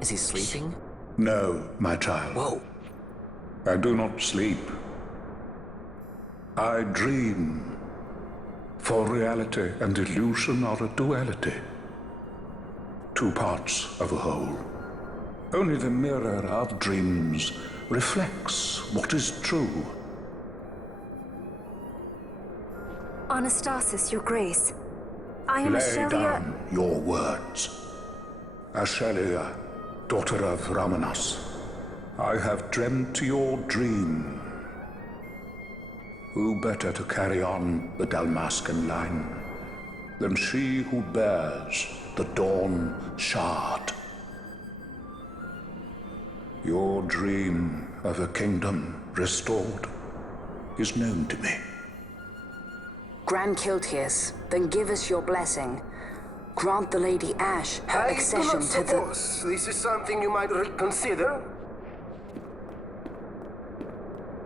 Is he sleeping? No, my child. Whoa. I do not sleep. I dream. For reality and illusion are a duality. Two parts of a whole. Only the mirror of dreams reflects what is true. Anastasis, Your Grace. I am Lay Ashelia. down your words. Ashelia, daughter of Ramanas, I have dreamt your dream. Who better to carry on the Dalmascan line than she who bears the Dawn Shard? Your dream of a kingdom restored is known to me. Grand Kiltias, then give us your blessing. Grant the Lady Ash her accession to the... This is something you might reconsider.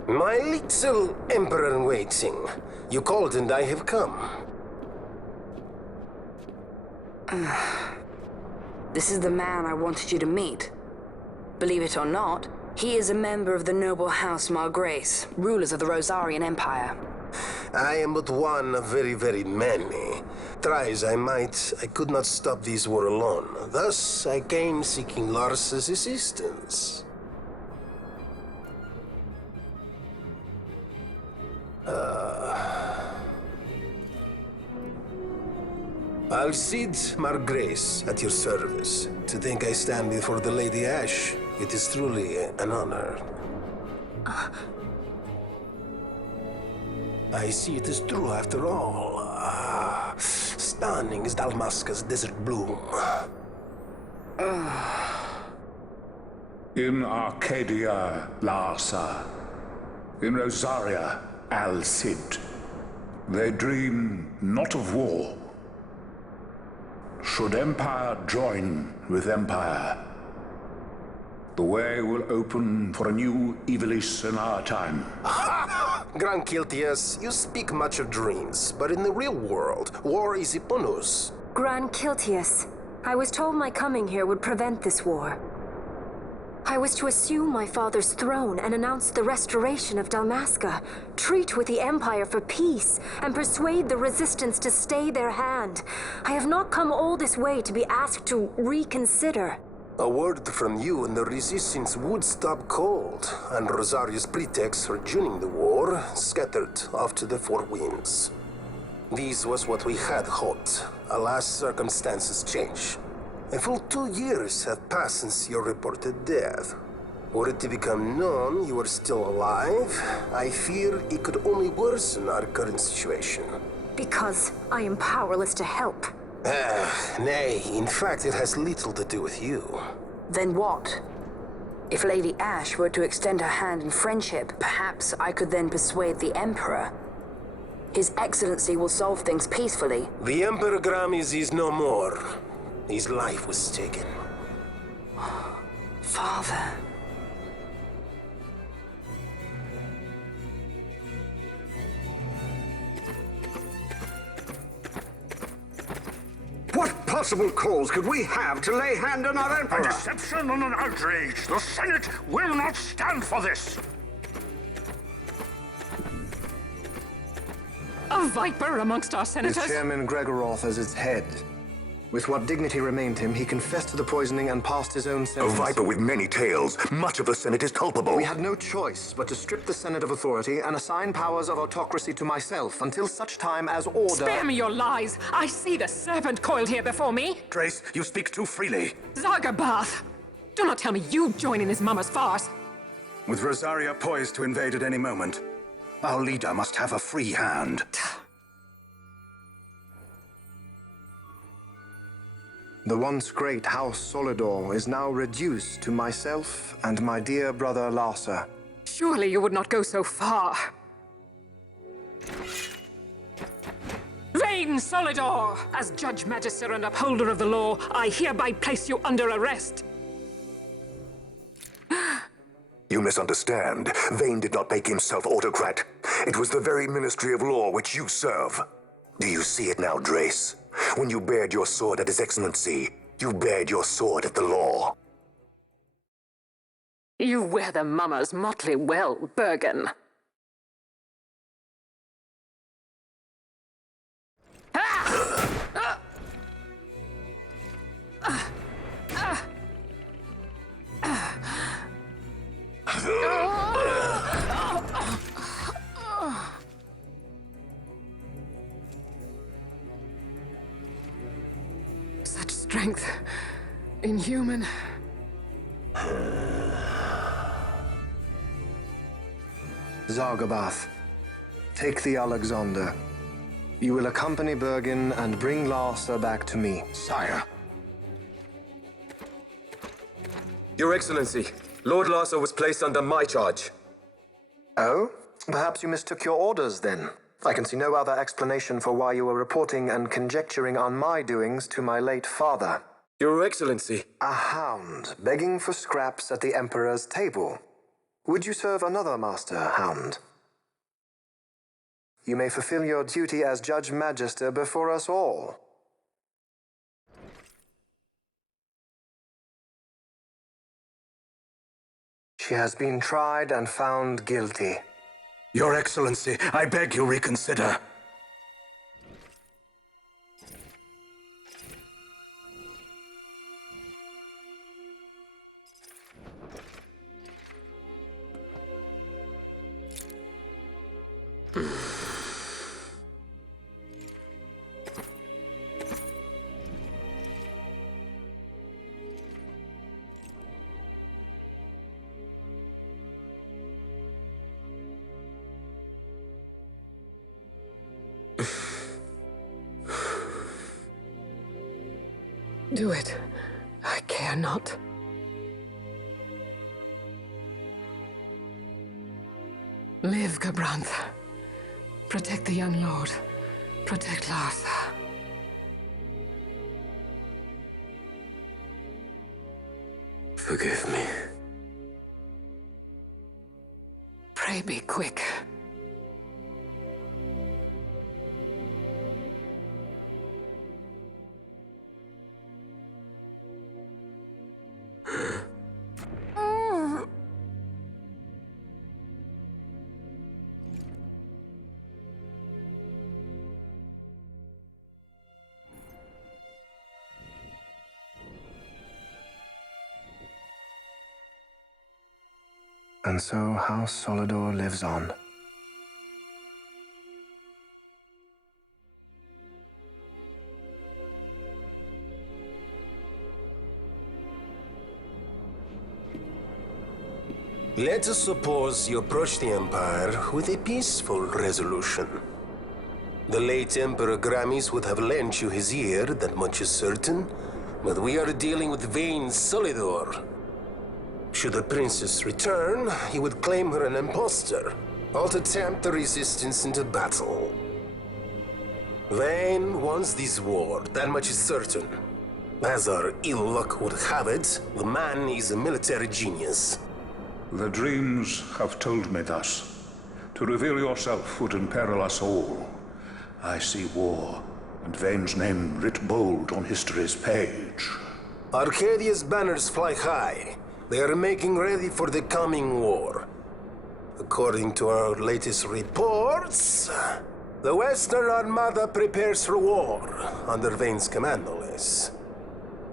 My little Emperor-in-waiting. You called and I have come. This is the man I wanted you to meet. Believe it or not, he is a member of the noble house Margrace, rulers of the Rosarian Empire. I am but one of very, very many. Try as I might, I could not stop this war alone. Thus, I came seeking Larsa's assistance. Alcide Margrace, at your service. To think I stand before the Lady Ash, it is truly an honor. I see it is true after all. Stunning is Dalmasca's desert bloom. In Arcadia, Larsa. In Rosaria, Alcid. They dream not of war. Should empire join with empire, the way will open for a new Evilis in our time. Grand Kiltias, you speak much of dreams, but in the real world, war is upon us. Grand Kiltias, I was told my coming here would prevent this war. I was to assume my father's throne and announce the restoration of Dalmasca, treat with the Empire for peace, and persuade the Resistance to stay their hand. I have not come all this way to be asked to reconsider. A word from you and the Resistance would stop cold, and Rosaria's pretext for joining the war scattered off to the four winds. This was what we had hoped. Alas, circumstances change. A full 2 years have passed since your reported death. Were it to become known you are still alive, I fear it could only worsen our current situation. Because I am powerless to help. Nay, in fact it has little to do with you. Then what? If Lady Ash were to extend her hand in friendship, perhaps I could then persuade the Emperor. His Excellency will solve things peacefully. The Emperor Gramis is no more. His life was taken. Father. What possible cause could we have to lay hand on our Emperor? A deception and an outrage. The Senate will not stand for this. A viper amongst our senators? With Chairman Gregoroth as its head. With what dignity remained him, he confessed to the poisoning and passed his own A sentence. viper with many tails. Much of the Senate is culpable. We had no choice but to strip the Senate of authority and assign powers of autocracy to myself until such time as order... Spare me your lies! I see the serpent coiled here before me! Trace, you speak too freely. Zargabath! Do not tell me you join in this mama's farce! With Rosaria poised to invade at any moment, our leader must have a free hand. The once great House Solidor is now reduced to myself and my dear brother Larsa. Surely you would not go so far. Vain Solidor! As Judge Magister and upholder of the law, I hereby place you under arrest. You misunderstand. Vane did not make himself autocrat. It was the very Ministry of Law which you serve. Do you see it now, Drace? When you bared your sword at His Excellency, you bared your sword at the law. You wear the mummer's motley well, Bergen. Such strength. Inhuman. Zargabath, take the Alexander. You will accompany Bergen and bring Larsa back to me. Sire. Your Excellency, Lord Larsa was placed under my charge. Oh? Perhaps you mistook your orders then. I can see no other explanation for why you were reporting and conjecturing on my doings to my late father. Your Excellency. A hound begging for scraps at the Emperor's table. Would you serve another master, Hound? You may fulfill your duty as Judge Magister before us all. She has been tried and found guilty. Your Excellency, I beg you reconsider. Do it. I care not. Live, Gabranth. Protect the young lord. Protect Larsa. Forgive me. Pray be quick. And so House Solidor lives on. Let us suppose you approach the Empire with a peaceful resolution. The late Emperor Gramis would have lent you his ear, that much is certain, but we are dealing with vain Solidor. Should the princess return, he would claim her an impostor, or to tempt the resistance into battle. Vain wants this war, that much is certain. As our ill luck would have it, the man is a military genius. The dreams have told me thus. To reveal yourself would imperil us all. I see war, and Vane's name writ bold on history's page. Arcadia's banners fly high. They are making ready for the coming war. According to our latest reports, the Western Armada prepares for war under Vane's commandos.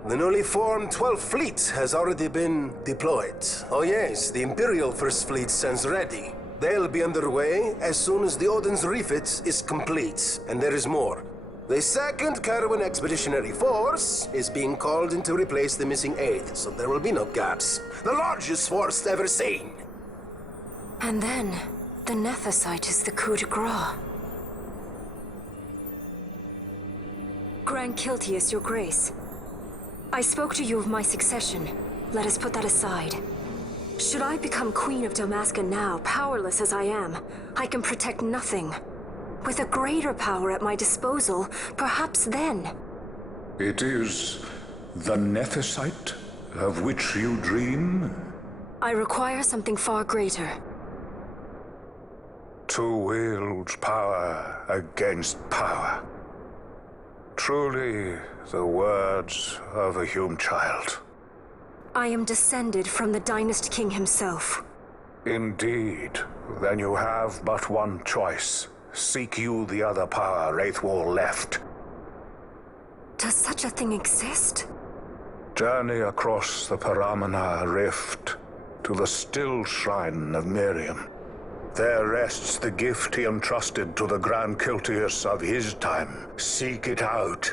The newly formed 12th Fleet has already been deployed. Oh yes, the Imperial First Fleet stands ready. They'll be underway as soon as the Odin's refit is complete. And there is more. The 2nd Caravan Expeditionary Force is being called in to replace the missing 8th, so there will be no gaps. The largest force ever seen. And then, the Nethicite is the coup de grace. Grand Kiltius, your grace. I spoke to you of my succession. Let us put that aside. Should I become Queen of Dalmasca now, powerless as I am, I can protect nothing. With a greater power at my disposal, perhaps then. It is the Nethicite of which you dream? I require something far greater. To wield power against power. Truly, the words of a human child. I am descended from the Dynast King himself. Indeed. Then you have but one choice. Seek you the other power Wraithwall left. Does such a thing exist? Journey across the Paramana Rift to the still shrine of Miriam. There rests the gift he entrusted to the Grand Kiltius of his time. Seek it out.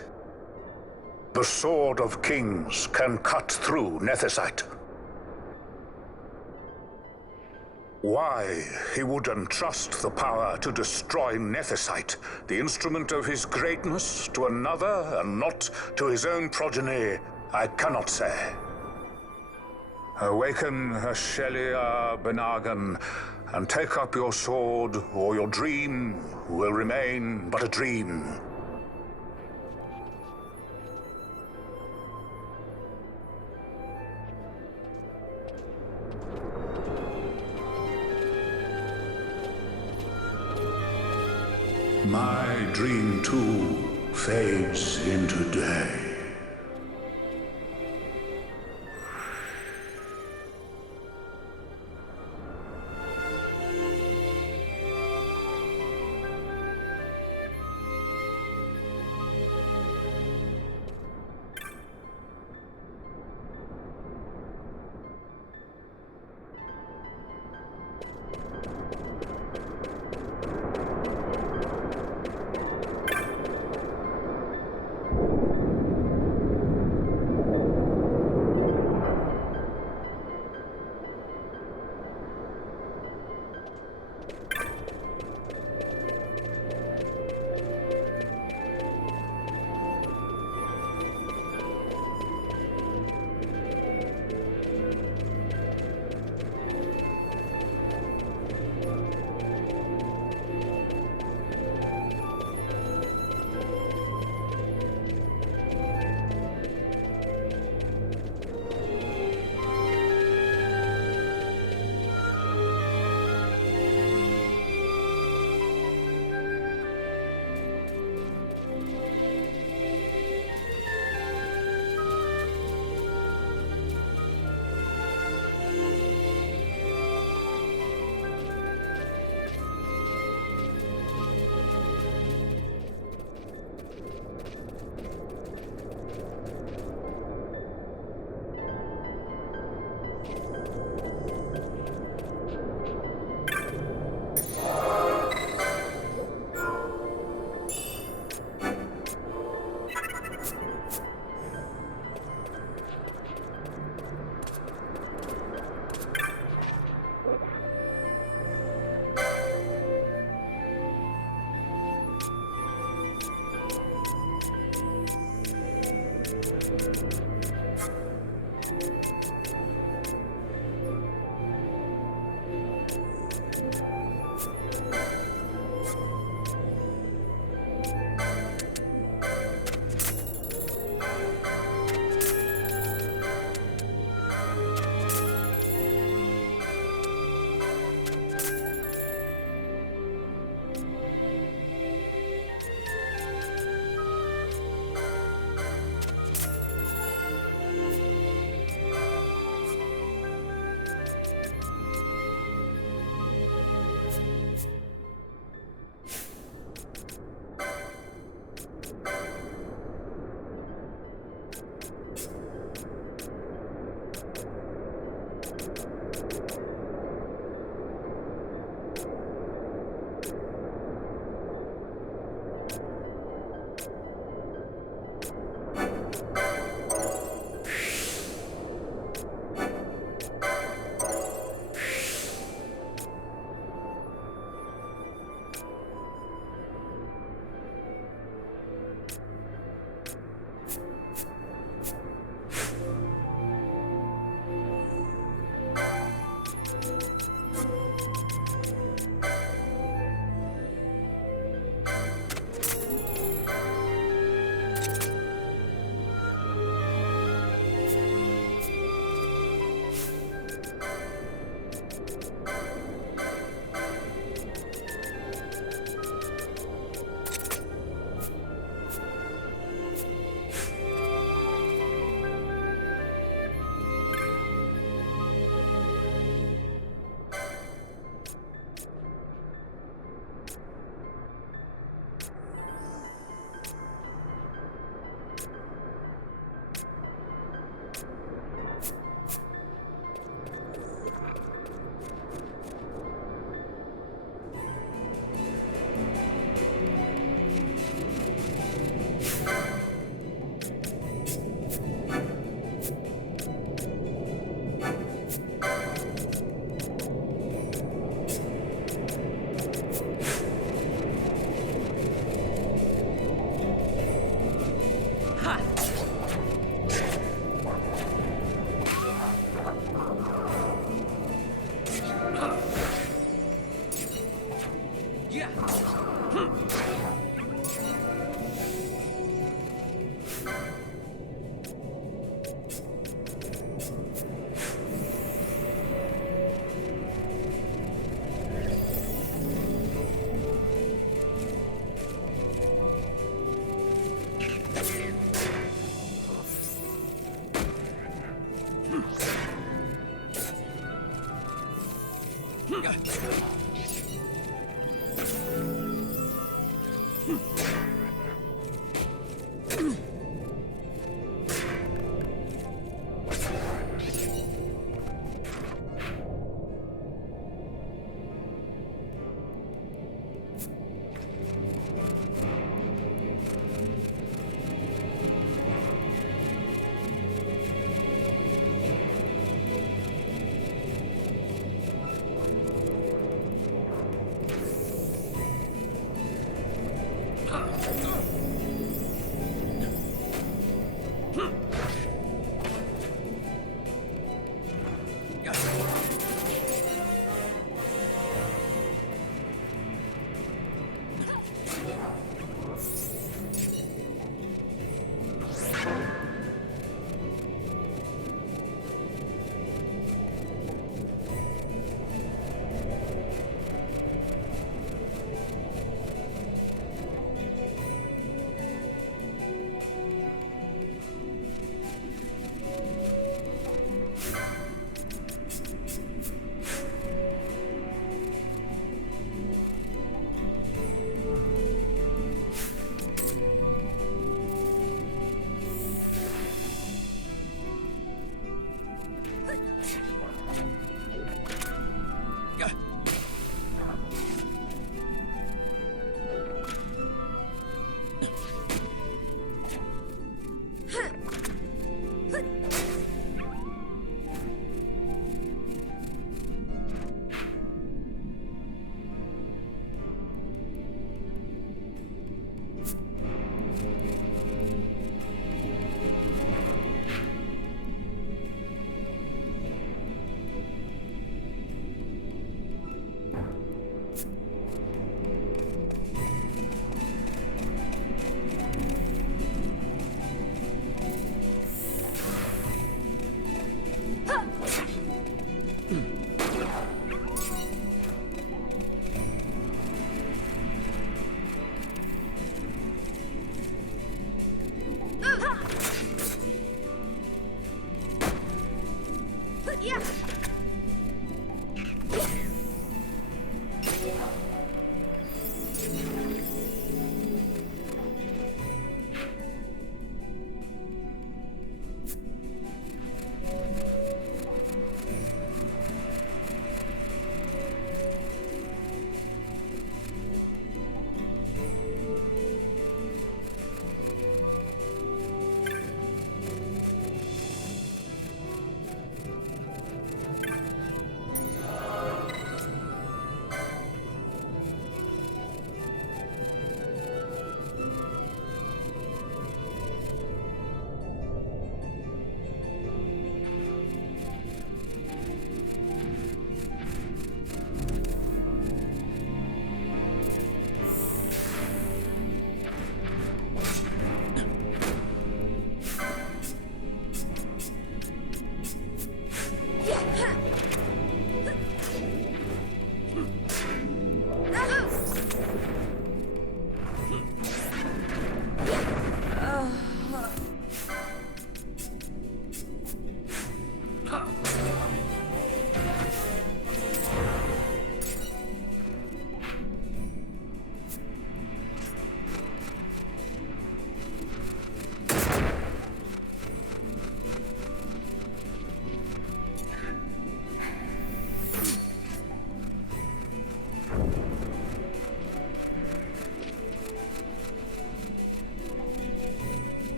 The Sword of Kings can cut through Nethicite. Why he would entrust the power to destroy Nethicite, the instrument of his greatness, to another and not to his own progeny, I cannot say. Awaken Shelia Benagan and take up your sword, or your dream will remain but a dream. My dream too fades into day. Yeah.